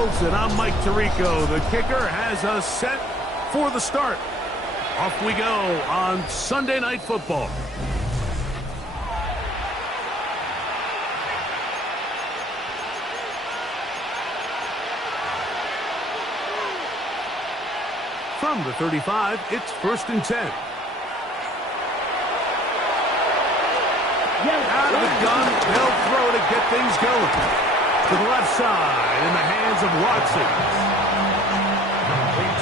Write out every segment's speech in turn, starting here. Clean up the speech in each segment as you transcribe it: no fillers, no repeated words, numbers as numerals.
folks, and I'm Mike Tirico. The kicker has us set for the start. Off we go on Sunday Night Football. From the 35, it's 1st and 10. Out of the gun, they'll throw to get things going. To the left side, in the hands of Watson.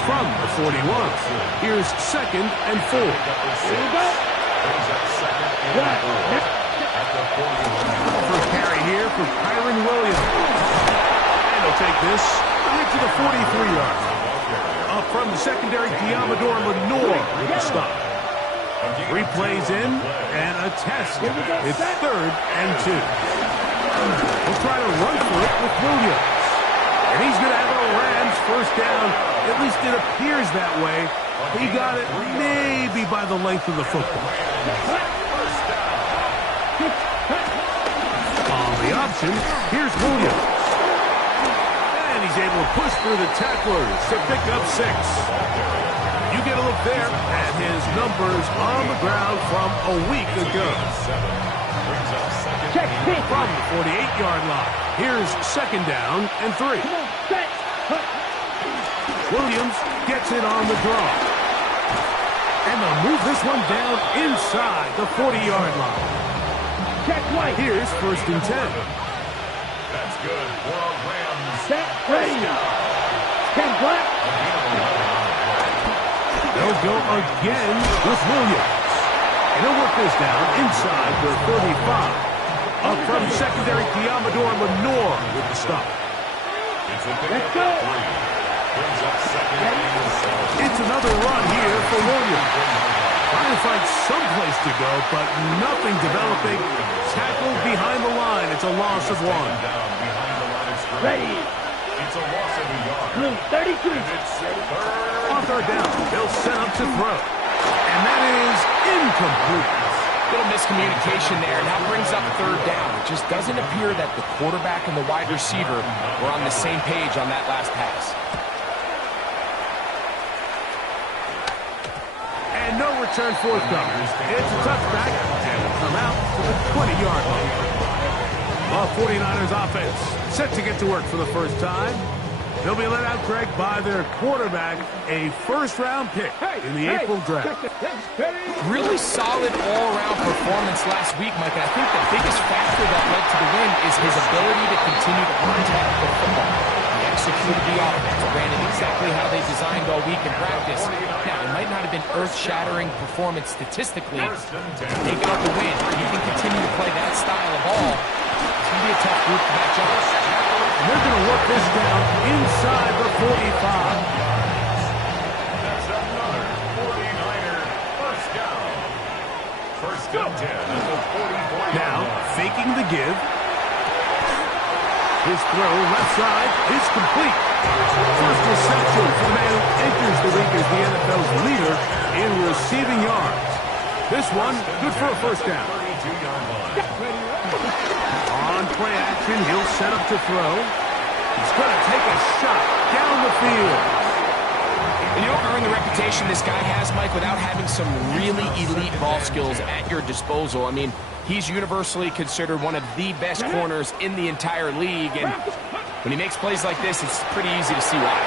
From the 41, here's 2nd and 4. Here we go. First carry here for Kyren Williams. And he'll take this into the 43-yard line. Up from the secondary, Diamador Lenore with the stop. 3 plays in, and a test. It's 3rd and 2. We'll try to run for it with Williams. And he's going to have a Rams first down. At least it appears that way. He got it maybe by the length of the football. On the option, here's Williams. And he's able to push through the tacklers to pick up 6. You get a look there at his numbers on the ground from a week ago. From the 48-yard line, here's 2nd down and 3. Williams gets it on the draw. And they'll move this one down inside the 40-yard line. Here's 1st and 10. That's good for a Rams. Set, ready. 10 black. They'll go again with Williams. And he'll work this down inside the 35. Up from secondary, Diamador Lenore with the stop. Let's go. It's another run here for Williams. Trying to find someplace to go, but nothing developing. Tackled behind the line. It's a loss of 1. Ready. It's a loss of a yard. Blue 33. On 3rd down, they'll set up to throw. And that is incomplete. Little miscommunication there. Now brings up 3rd down. It just doesn't appear that the quarterback and the wide receiver were on the same page on that last pass. And no return forthcoming. It's a touchback. And it'll come out to the 20-yard line. Well, 49ers offense set to get to work for the first time. They'll be let out, Greg, by their quarterback, a first-round pick in the April draft. Really solid all-around performance last week, Mike. And I think the biggest factor that led to the win is his ability to continue to protect the football. He executed the offense, ran it exactly how they designed all week in practice. Now, it might not have been earth-shattering performance statistically. Take out the win. He can continue to play that style of ball. It's going to be a tough group to match up. They're going to work this down inside the 45. That's another 49er first down. 1st and 10 at the 44. Now, faking the give. His throw left side is complete. First reception for the man who enters the league as the NFL's leader in receiving yards. This one, good for a first down. 32-yard line. On play action, he'll set up to throw. He's going to take a shot down the field. And you don't earn the reputation this guy has, Mike, without having some really elite ball skills at your disposal. I mean, he's universally considered one of the best corners in the entire league. And when he makes plays like this, it's pretty easy to see why.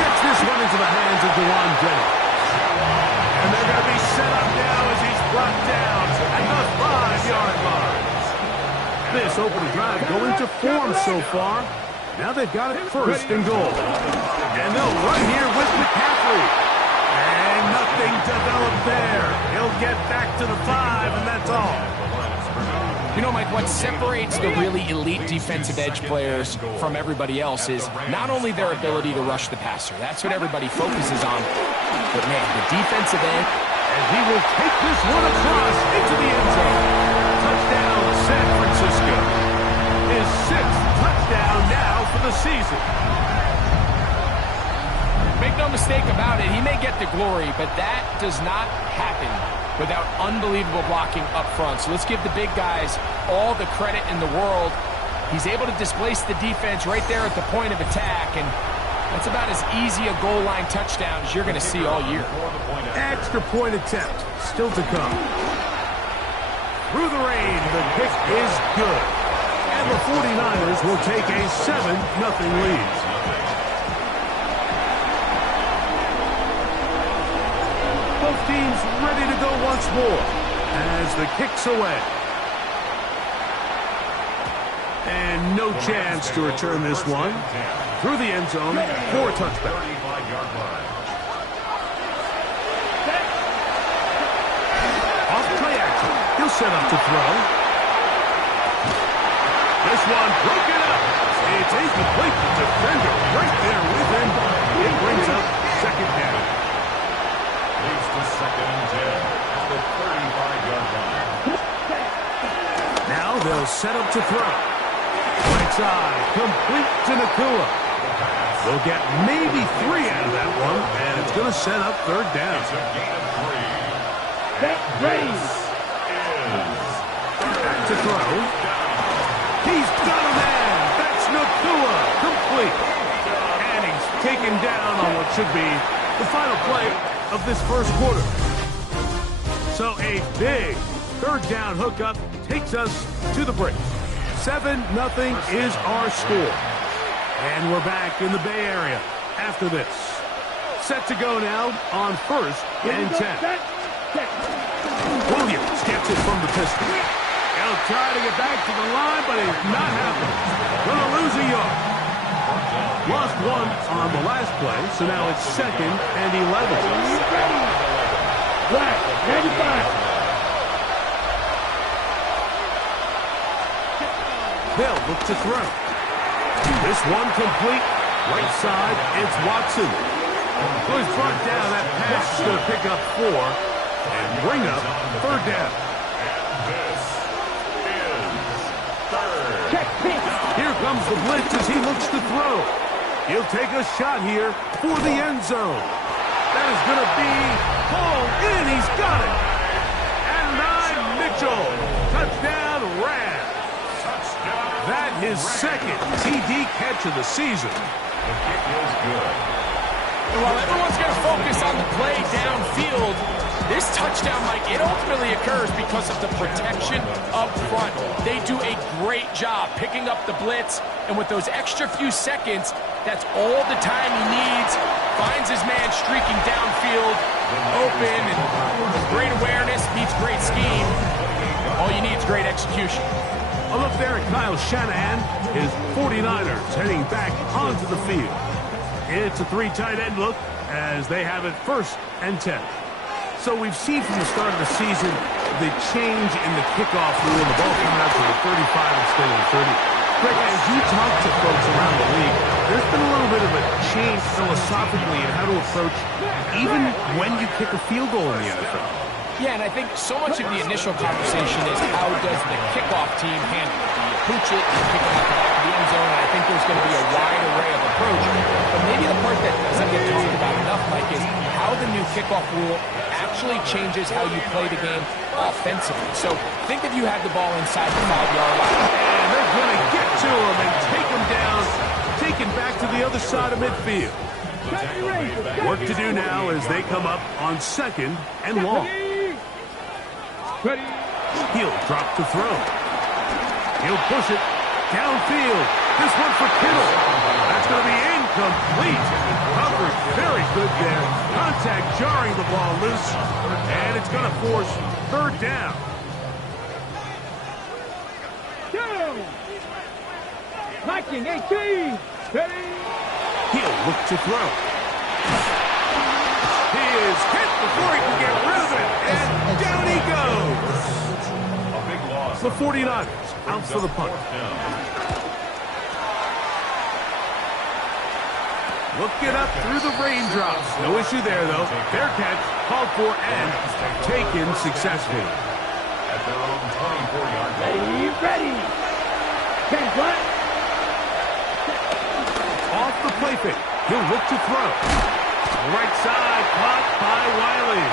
Gets this one into the hands of Dewan Jennings. And they're going to be set up now as he's brought down at the 5-yard line. This opening drive going to form so far. Now they've got it 1st and goal. And they'll run here with McCaffrey. And nothing developed there. He'll get back to the 5, and that's all. You know, Mike, what separates the really elite defensive edge players from everybody else is not only their ability to rush the passer. That's what everybody focuses on. But, man, the defensive end. And he will take this one across into the end zone. Touchdown, San Francisco. His 6th touchdown now for the season. Make no mistake about it, he may get the glory, but that does not happen without unbelievable blocking up front. So let's give the big guys all the credit in the world. He's able to displace the defense right there at the point of attack, and that's about as easy a goal line touchdown as you're going to see all year. Extra point attempt still to come. Through the rain, the kick is good. And the 49ers will take a 7-0 lead. Both teams ready to go once more as the kick's away. And no chance to return this one. Through the end zone for a touchback. Off play action. He'll set up to throw. This one broken up. It's incomplete. The defender right there with him. It brings up second down. Leads to 2nd and 10 at the 35-yard line. Now they'll set up to throw. Right side, complete to Nakua. They'll get maybe 3 out of that one, and it's going to set up third down. It's a gain of 3. Set, ready. Back to throw. He's got a man. That's Nakua. Complete. And he's taken down on what should be the final play of this first quarter. So a big third down hookup takes us to the break. 7-0 is our score. And we're back in the Bay Area after this. Set to go now on 1st and 10. Williams gets it from the pistol. He'll try to get back to the line, but it's not happening. Gonna lose a yard. Lost 1 on the last play, so now it's 2nd and 11. Black, 95. They'll look to throw. This one complete. Right side, it's Watson. So he's brought down. That pass is going to pick up 4 and bring up third down. This is third. Here comes the blitz as he looks to throw. He'll take a shot here for the end zone. That is going to be pulled in. He's got it. Adonai Mitchell. Touchdown, Rams. That his second TD catch of the season. The kick is good. And while everyone's going to focus on the play downfield, this touchdown, Mike, it ultimately occurs because of the protection up front. They do a great job picking up the blitz, and with those extra few seconds, that's all the time he needs. Finds his man streaking downfield, open, and great awareness meets great scheme. All you need is great execution. A look there at Kyle Shanahan. His 49ers heading back onto the field. It's a 3 tight end look as they have it 1st and 10. So we've seen from the start of the season the change in the kickoff rule, the ball coming out to the 35 instead of the 30. Greg, as you talk to folks around the league, there's been a little bit of a change philosophically in how to approach even when you kick a field goal in the NFL. Yeah, and I think so much of the initial conversation is how does the kickoff team handle it? Do you pooch it? Do you kick it out the back of the end zone? And I think there's going to be a wide array of approach. But maybe the part that doesn't get talked about enough, Mike, is how the new kickoff rule actually changes how you play the game offensively. So think if you had the ball inside the 5-yard line. And they're going to get to him and take him down, taken back to the other side of midfield. Work to do now as they come up on 2nd and long. Ready. He'll drop to throw. He'll push it downfield. This one for Kittle. That's going to be incomplete. Covered very good there. Contact jarring the ball loose. And it's going to force third down. Down. Locking 18. Ready. He'll look to throw. He is hit before he can get rid of it. And down he goes. A big loss. The 49ers out for the punt. Looking up through the raindrops. No issue there, though. Fair catch, called for, and taken successfully. At their own 24-yard line. Ready. 10 black. Off the play fake. He'll look to throw. Right side, caught by Wiley.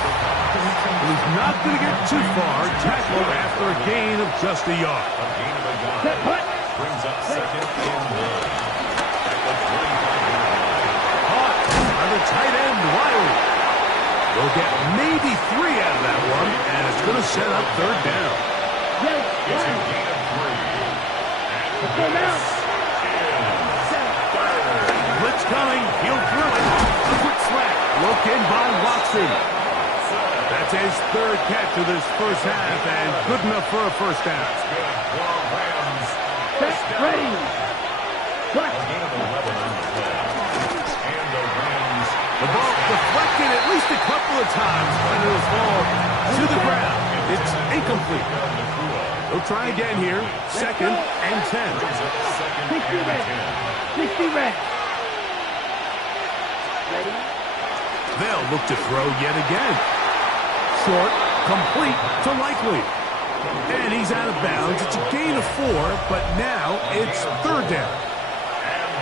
He's not going to get too far. Tackled after a gain of just a yard. A gain of a yard. Set punt. Brings up second and 1. At the 45-yard line. Caught by the tight end, Wiley. They'll get maybe 3 out of that one, and it's going to set up third down. It's a gain of 3. And this is third. Blitz coming. He'll throw it. A quick slant. Look in by Watson. That's his third catch of this first half, and good enough for a first down. Good for Rams. Set, ready. A gain of 11 on the play. And the Rams. The ball deflected at least a couple of times, but it'll fall to the ground. It's incomplete. They'll try again here. Second and 10. Brings up second 60 and red. 10. 60 red. Ready. They'll look to throw yet again. Short, complete to Likely. And he's out of bounds. It's a gain of 4, but now it's third down.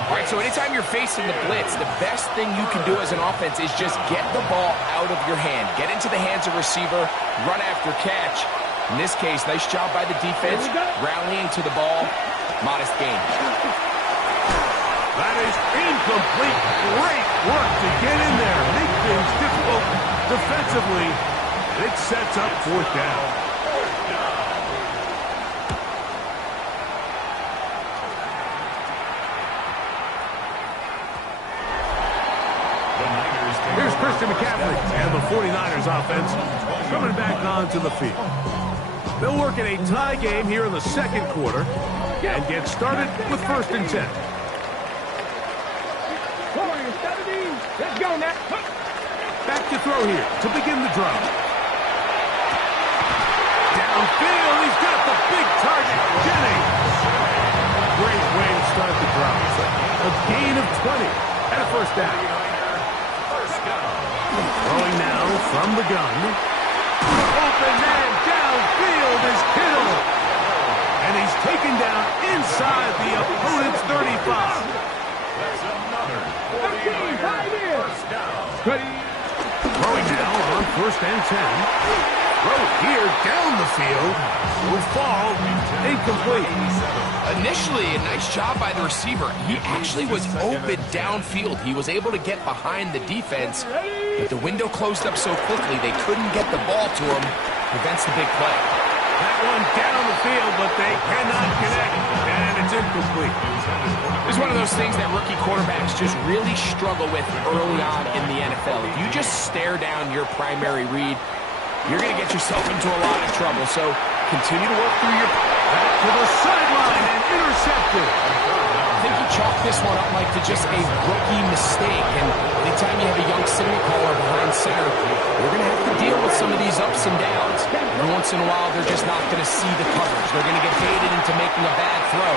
All right, so anytime you're facing the blitz, the best thing you can do as an offense is just get the ball out of your hand. Get into the hands of receiver, run after catch. In this case, nice job by the defense, rallying to the ball. Modest gain. That is incomplete. Great work to get in there. Make things difficult defensively. It sets up fourth down. Here's Christian McCaffrey and the 49ers offense coming back onto the field. They'll work in a tie game here in the second quarter and get started with first and 10. Let's go now. Back to throw here to begin the drive. Downfield, he's got the big target, Jennings. Great way to start the drive. A gain of 20 and a first down. Throwing now from the gun. Open man downfield is Kittle. And he's taken down inside the opponent's 35. That's another 49 first down. Ready. Throwing now on first and 10. Throw here down the field. Will fall incomplete. Initially, a nice job by the receiver. He actually was open downfield. He was able to get behind the defense, but the window closed up so quickly they couldn't get the ball to him. Prevents the big play. That one down the field, but they cannot connect, and it's incomplete. This is one of those things that rookie quarterbacks just really struggle with early on in the NFL. If you just stare down your primary read, you're going to get yourself into a lot of trouble. So continue to work through your... Back to the sideline and intercepted. I think he chalked this one up, Mike, to just a rookie mistake. And anytime you have a young signal caller behind center, you're going to have to deal with some of these ups and downs. Every once in a while, they're just not going to see the coverage. They're going to get baited into making a bad throw.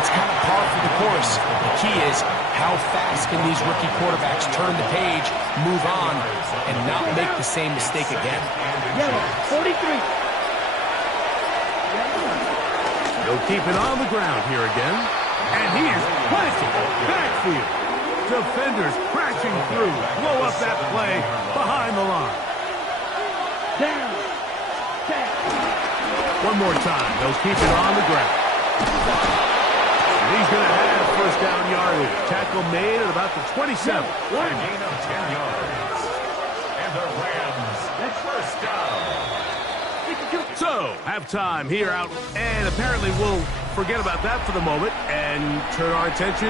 That's kind of par for the course. The key is how fast can these rookie quarterbacks turn the page, move on, and not make the same mistake again. Yellow. 43. They'll keep it on the ground here again. And he is planted backfield. Defenders crashing through. Blow up that play behind the line. Down. Set. One more time. They'll keep it on the ground. And he's going to have first down yardage. Tackle made at about the 27. A gain of 10 yards. And the Rams, first down. So, halftime here out, and apparently we'll forget about that for the moment and turn our attention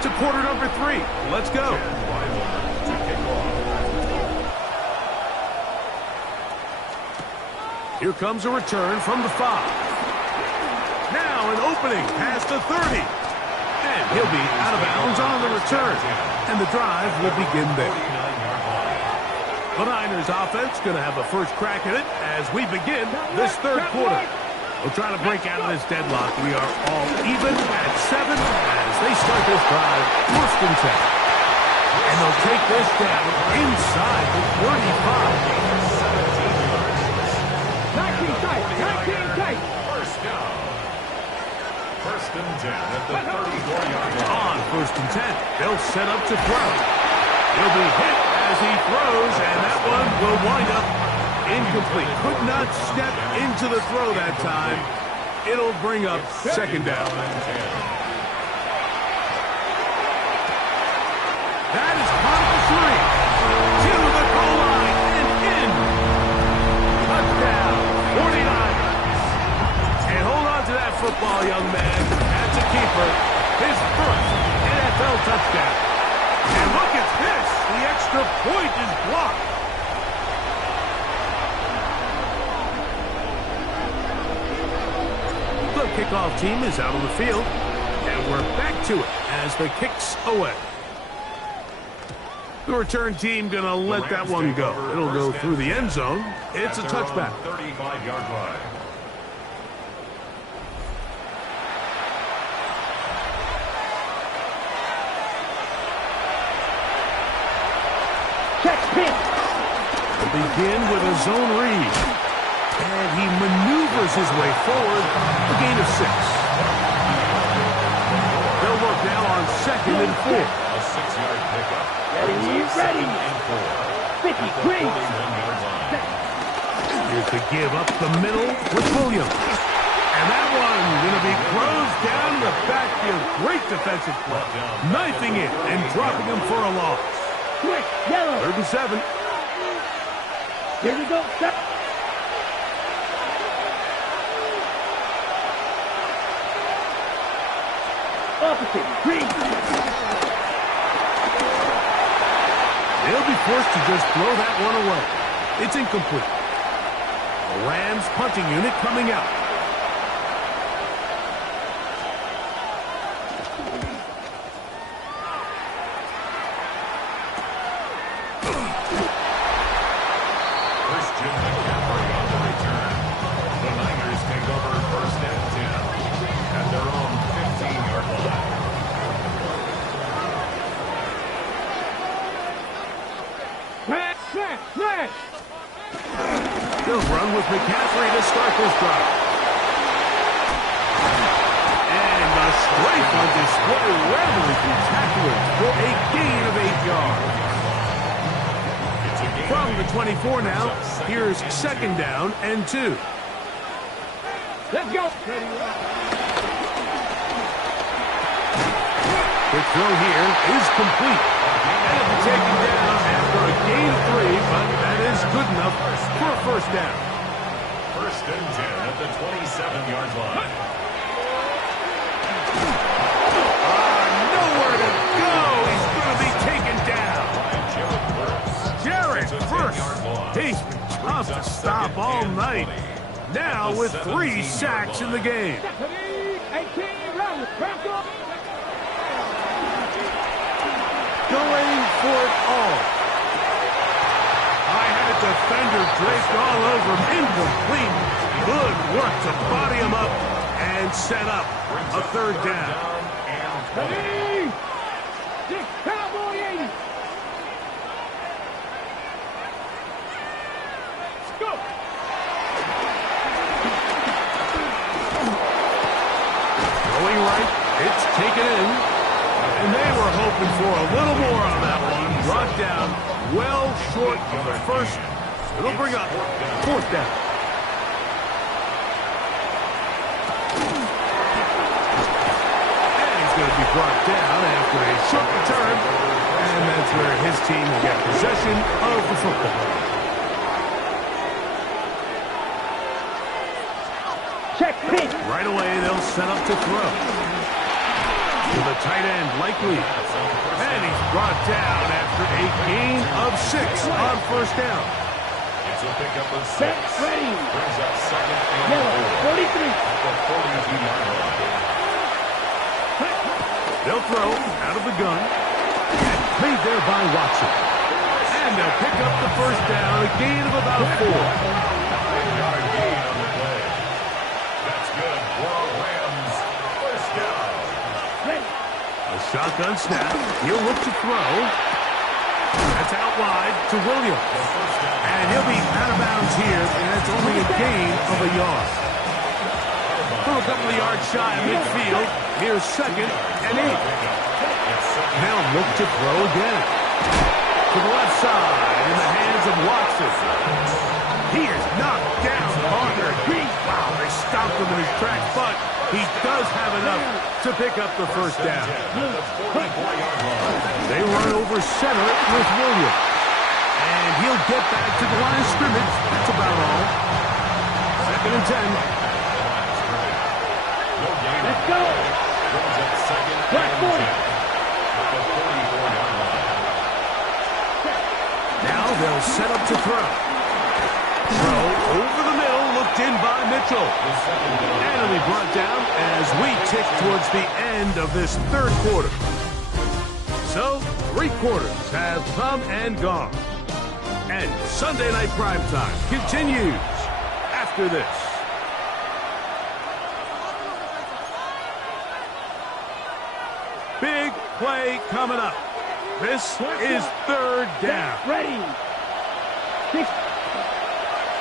to quarter number 3. Let's go. Here comes a return from the 5. Now an opening past the 30. And he'll be out of bounds on the return. And the drive will begin there. The Niners offense going to have a first crack at it as we begin this third quarter. We'll try to break out of this deadlock. We are all even at 7 as they start this drive, first and 10. And they'll take this down inside the 35. 19 tight. 19 tight. First down. First and 10 at the 34-yard line. On first and 10, they'll set up to throw. He'll be hit as he throws, and that one will wind up incomplete. Could not step into the throw that time. It'll bring up second down. That is caught for 3. To the goal line and in. Touchdown, 49ers. And hold on to that football, young man. That's a keeper. His first NFL touchdown. And look at this. The extra point is blocked. The kickoff team is out on the field. And we're back to it as the kick's away. The return team going to let that one go. It'll go through the end zone. It's a touchback. 35-yard line. Check pitch. We'll begin with a zone read. And he maneuvers his way forward. A gain of 6. They'll work now on 2nd and 4. A 6-yard pickup. Ready. 53. Here's the give up the middle with Williams. And that one going to be closed down in the backfield. Great defensive play. Knifing it and dropping him for a loss. Quick, yellow. 3rd and 7. Here we go. Step. Opposite. Green. They'll be forced to just blow that one away. It's incomplete. The Rams punting unit coming out. Christian McCaffrey on the return. The Niners take over 1st and 10 at their own 15-yard line. Smash. They'll run with McCaffrey to start this drive. And a strafe on display, rattling through tacklers for a gain of 8 yards. From the 24 now, here's 2nd down and 2. Let's go. The throw here is complete. And it'll be taken down after a gain of 3, but that is good enough for a 1st down. 1st and 10 at the 27-yard line. Nowhere to go. He's going to be taken down. Jared Verse. He's been tough to stop all night. Now with 3 sacks in the game. 18 rounds. Going for it all. I had a defender draped all over him. Incomplete. Good work to body him up and set up a 3rd down. Ready. Six Cowboy 80. Let's go. Going right. It's taken in. And they were hoping for a little more on that one. Brought down well short of the 1st. It'll bring up 4th down. And he's going to be brought down after a short return. And that's where his team will get possession of the football. Check pitch. Right away, they'll set up to throw. To the tight end, Likely. And he's brought down after a gain of 6 on 1st down. It's a pickup of 6. Set. Ready. Brings up 2nd and Yellow. 4 43. at the 42-yard line. They'll throw out of the gun. Made there by Watson. And they'll pick up the 1st down, a gain of about 4. 5-yard gain on the play. That's good for Rams. 1st down. A shotgun snap. He'll look to throw. That's out wide to Williams. And he'll be out of bounds here, and it's only a gain of a yard. From a couple of yards shy of midfield, here's 2nd and 8. They'll look to throw again. To the left side in the hands of Watson. He is knocked down. Parker. Wow, they stopped him in his tracks, but he does have enough to pick up the first down. They run over center with Williams. And he'll get back to the line of scrimmage. That's about all. 2nd and 10. Let's go. Black 40. Now they'll set up to throw. Throw over the middle, looked in by Mitchell. And it'll be brought down as we tick towards the end of this 3rd quarter. So, 3 quarters have come and gone. And Sunday Night Primetime continues after this. Big play coming up. This is 3rd down. Ready.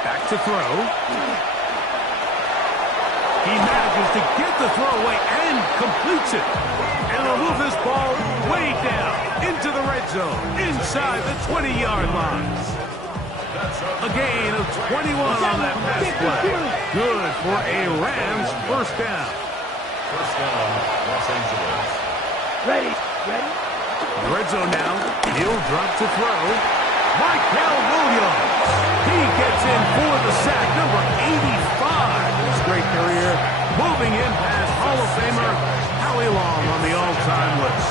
Back to throw. He manages to get the throw away and completes it. And will move this ball way down into the red zone, inside the 20-yard line. A gain of 21 on that pass play. Good for a Rams first down. First down, Los Angeles. Ready. Ready. Red zone now. He'll drop to throw. Michael Williams. He gets in for the sack, number 85. His great career, moving him past Hall of Famer Howie Long on the all-time list.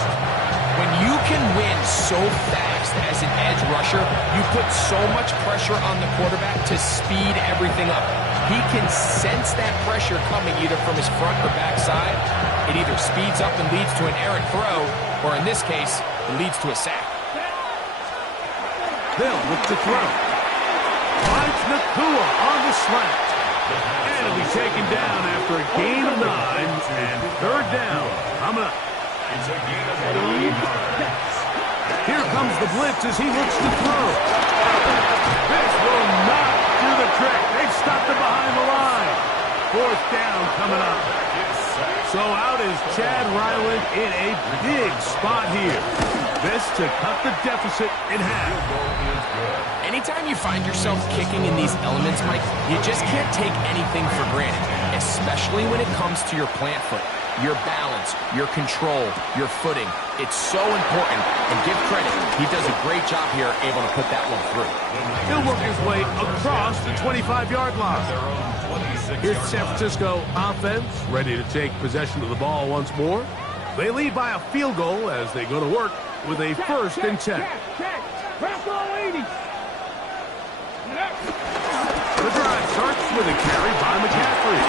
When you can win so fast as an edge rusher, you put so much pressure on the quarterback to speed everything up. He can sense that pressure coming either from his front or back side. It either speeds up and leads to an errant throw, or in this case, it leads to a sack. They'll look to throw. Finds Nakua on the slant. And it'll be taken down after a gain of 9 and 3rd down. Coming up. It's a gain of 9 yards. Here comes the blitz as he looks to throw. This will not do the trick. They've stopped it behind the line. 4th down coming up. So out is Chad Ryland in a big spot here. This to cut the deficit in half. Anytime you find yourself kicking in these elements, Mike, you just can't take anything for granted, especially when it comes to your plant foot, your balance, your control, your footing. It's so important, and give credit, he does a great job here able to put that one through. He'll work his way across the 25-yard line. Here's the San Francisco offense, ready to take possession of the ball once more. They lead by a field goal as they go to work with a 1st and 10. The drive starts with a carry by McCaffrey.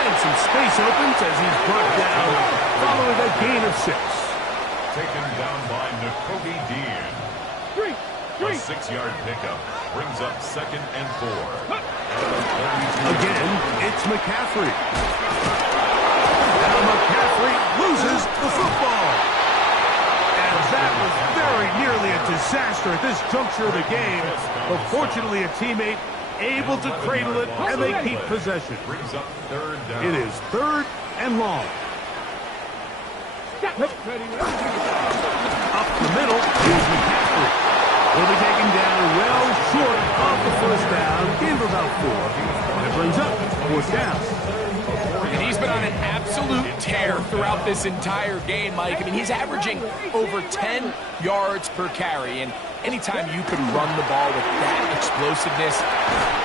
And some space opens as he's brought down following a gain of 6. Taken down by Nakobe Dean. A 6-yard pickup brings up 2nd and 4. Again, it's McCaffrey. Now McCaffrey loses the football. And that was very nearly a disaster at this juncture of the game. But fortunately, a teammate able to cradle it, and they keep possession. Brings up 3rd down. It is 3rd and long. Up the middle is McCaffrey. Will be taken down well short of the 1st down, into about 4. And it brings up 4th down. And he's been on an absolute tear throughout this entire game, Mike. I mean, he's averaging over 10 yards per carry, and anytime you can run the ball with that explosiveness,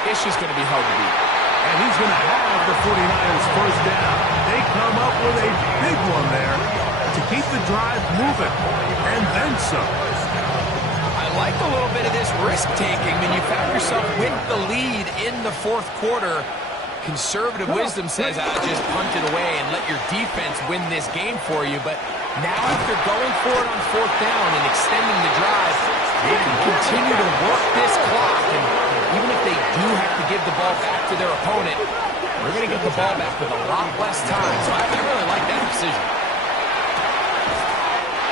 it's just going to be hard to beat. And he's going to have the 49ers 1st down. They come up with a big one there to keep the drive moving, and then some. I like a little bit of this risk-taking when you found yourself with the lead in the 4th quarter. Conservative wisdom says, just punt it away and let your defense win this game for you. But now after going for it on 4th down and extending the drive, they can continue to work this clock. And even if they do have to give the ball back to their opponent, they're going to get the ball back with a lot less time. So I really like that decision.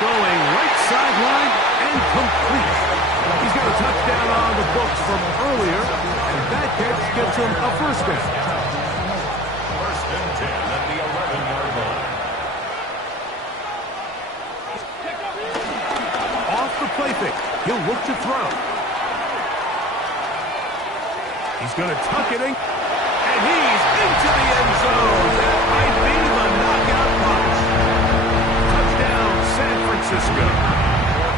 Going right sideline and complete. He's got a touchdown on the books from earlier, and that catch gets him a 1st down. 1st and 10 at the 11-yard line. Off the play fake. He'll look to throw. He's going to tuck it in, and he's in into the end zone. That might be the knockout punch. Touchdown, San Francisco.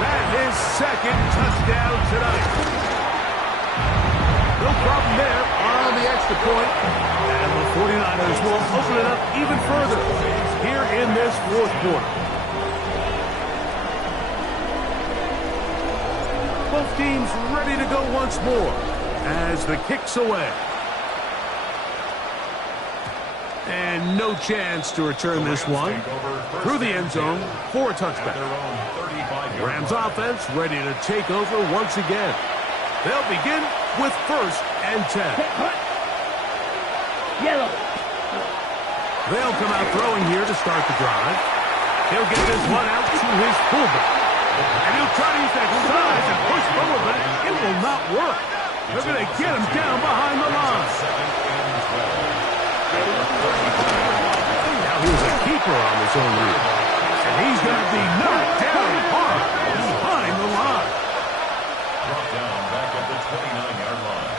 That is second touchdown tonight. No problem there on the extra point. And the 49ers will open it up even further here in this fourth quarter. Both teams ready to go once more as the kick's away. And no chance to return this one through the end zone for a touchback. Rams offense ready to take over once again. They'll begin with 1st and 10. Yellow. They'll come out throwing here to start the drive. He'll get this one out to his fullback. And he'll try to use that size and push forward, but it will not work. They're going to get him down behind the line. Now here's a keeper on his own route. And he's going to be knocked down hard behind the line. Brought down back at the 29-yard line.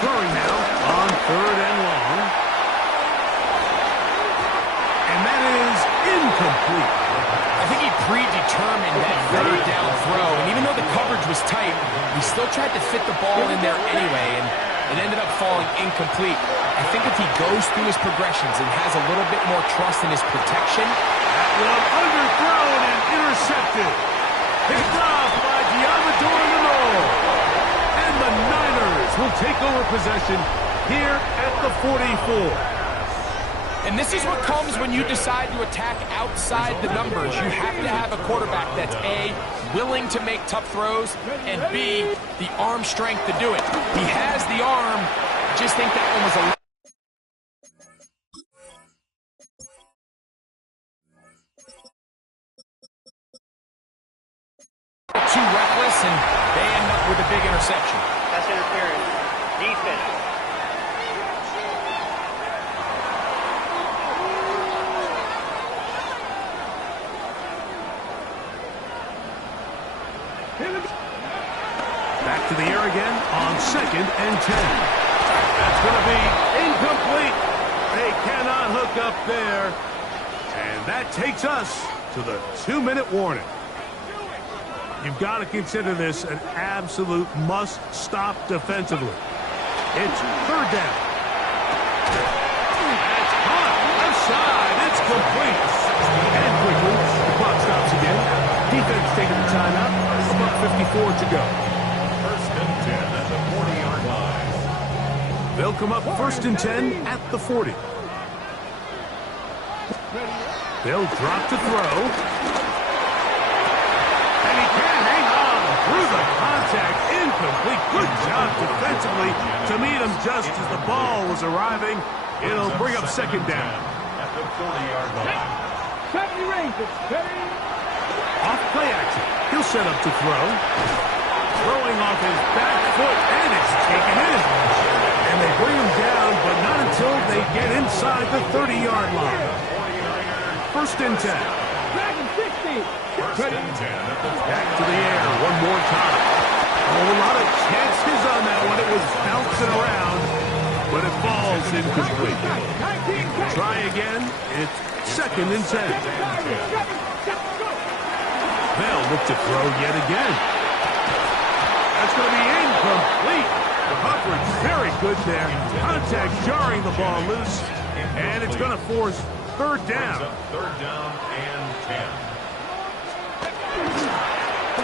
Throwing now on 3rd and long. And that is incomplete. I think he predetermined that 3rd down throw, and even though the coverage was tight, he still tried to fit the ball in there anyway, and it ended up falling incomplete. I think if he goes through his progressions and has a little bit more trust in his protection. That one underthrown and intercepted. Picked off by Diamador Lenore. And the Niners will take over possession here at the 44. And this is what comes when you decide to attack outside the numbers. You have to have a quarterback that's A, willing to make tough throws, and B, the arm strength to do it. He has the arm. I just think that one was a too reckless, and they end up with a big interception. That's interference. Defense. Back to the air again on 2nd and 10. That's going to be incomplete. They cannot hook up there. And that takes us to the 2-minute warning. You've got to consider this an absolute must-stop defensively. It's 3rd down. That's hot. Left side. It's complete. And quickly, the clock stops again. Defense taking the timeout. About 54 to go. 1st and 10 at the 40-yard line. They'll come up 1st and 10 at the 40. They'll drop to throw. And he can hang on through the contact. Incomplete. Good job defensively to meet him just as the ball was arriving. It'll bring up 2nd down. At the 40-yard line. 70 Rangers. Ready? Off play action. He'll set up to throw. Throwing off his back foot, and it's taken in. And they bring him down, but not until they get inside the 30-yard line. 1st and 10. Dragon 60. 1st and 10 at the Back to the air one more time. Oh, a lot of chances on that one. It was bouncing around, but it falls incomplete. Try again. It's 2nd and 10. They'll look to throw yet again. That's going to be incomplete. The coverage very good there. Contact jarring the ball loose, and it's going to force 3rd down. 3rd down and 10.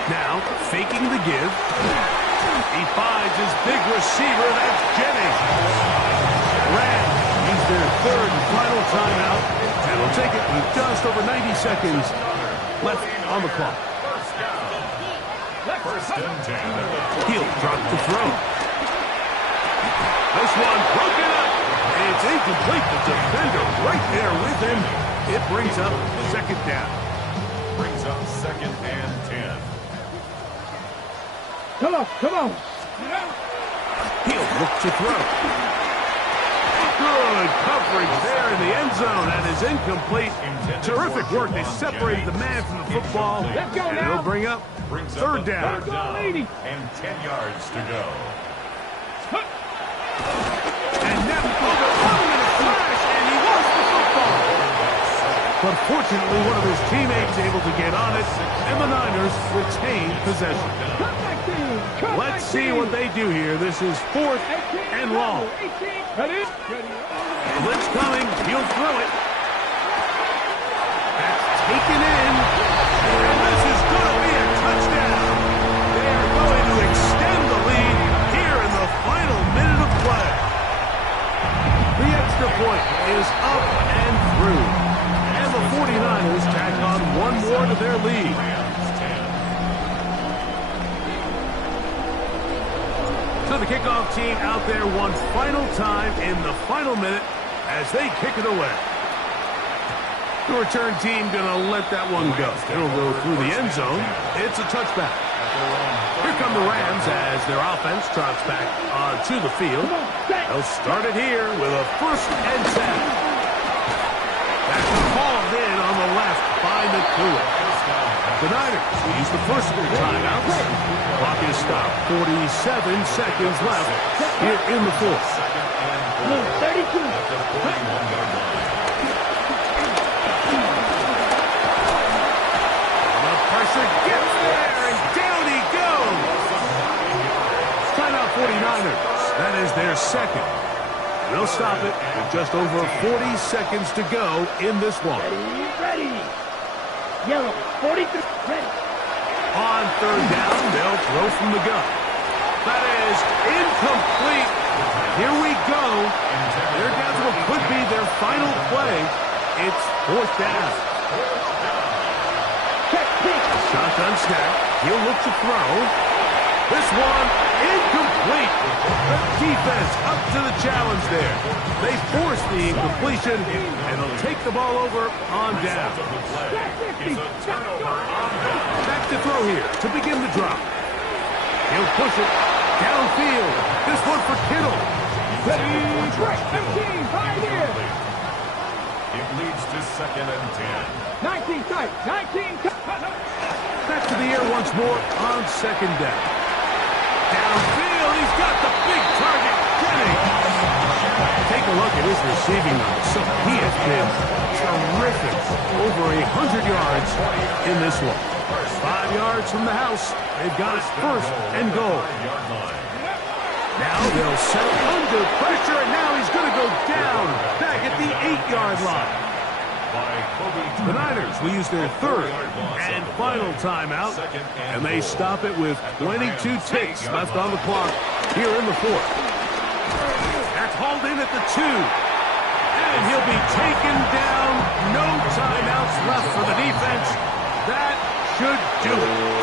Now, faking the give. He finds his big receiver. That's Jennings. Rams use their 3rd and final timeout, and will take it with just over 90 seconds left on the clock. 1st and 10. He'll drop the throw. This one broken up. It's incomplete. The defender right there with him. It brings up 2nd down. Brings up 2nd and 10. Come on, come on. He'll look to throw. Good coverage there in the end zone. That is incomplete. Terrific work. They separated the man from the football. Let's go And now. it'll bring up Brings up 3rd a down. 3rd down and 10 yards to go. And now, but fortunately one of his teammates able to get on it, and the Niners retain possession. Let's see what they do here. This is 4th and long. Blitz coming. He'll throw it. That's taken in. And this is going to be a touchdown. They are going to extend the lead here in the final minute of play. The extra point is up and through. And the 49ers tack on one more to their lead. So the kickoff team out there one final time in the final minute as they kick it away. The return team going to let that one go. It'll go through the end zone. It's a touchback. Here come the Rams as their offense trots back onto the field. They'll start it here with a 1st and 10. That's hauled in on the left by McCool. The Niners will use the first of their timeouts. Clock is stopped. 47 seconds left here in the 4th. 32. The pressure gets there, and down he goes. Timeout 49ers. That is their second. They'll stop it with just over 40 seconds to go in this one. Ready. Yellow, 43, ready. On 3rd down, they'll throw from the gun. That is incomplete. Here we go. They're down to what could be their final play. It's 4th down. Shotgun snap. He'll look to throw. This one incomplete. The defense up to the challenge there. They force the incompletion, and they'll take the ball over on down. Back to throw here to begin the drop. He'll push it downfield. This one for Kittle. Ready, 15, pioneer. It leads to 2nd and 10. 19 tight, 19 tight. Back to the air once more on 2nd down. Downfield, he's got the big target. Jennings. Take a look at his receiving numbers. So he has been terrific. Over 100 yards in this one. 5 yards from the house. They've got it 1st and goal. Now they'll settle under pressure, and now he's going to go down back at the 8-yard line. The Niners will use their 3rd and final timeout, and they stop it with 22 ticks left on the clock here in the 4th. That's hauled in at the 2, and he'll be taken down. No timeouts left for the defense. That should do it.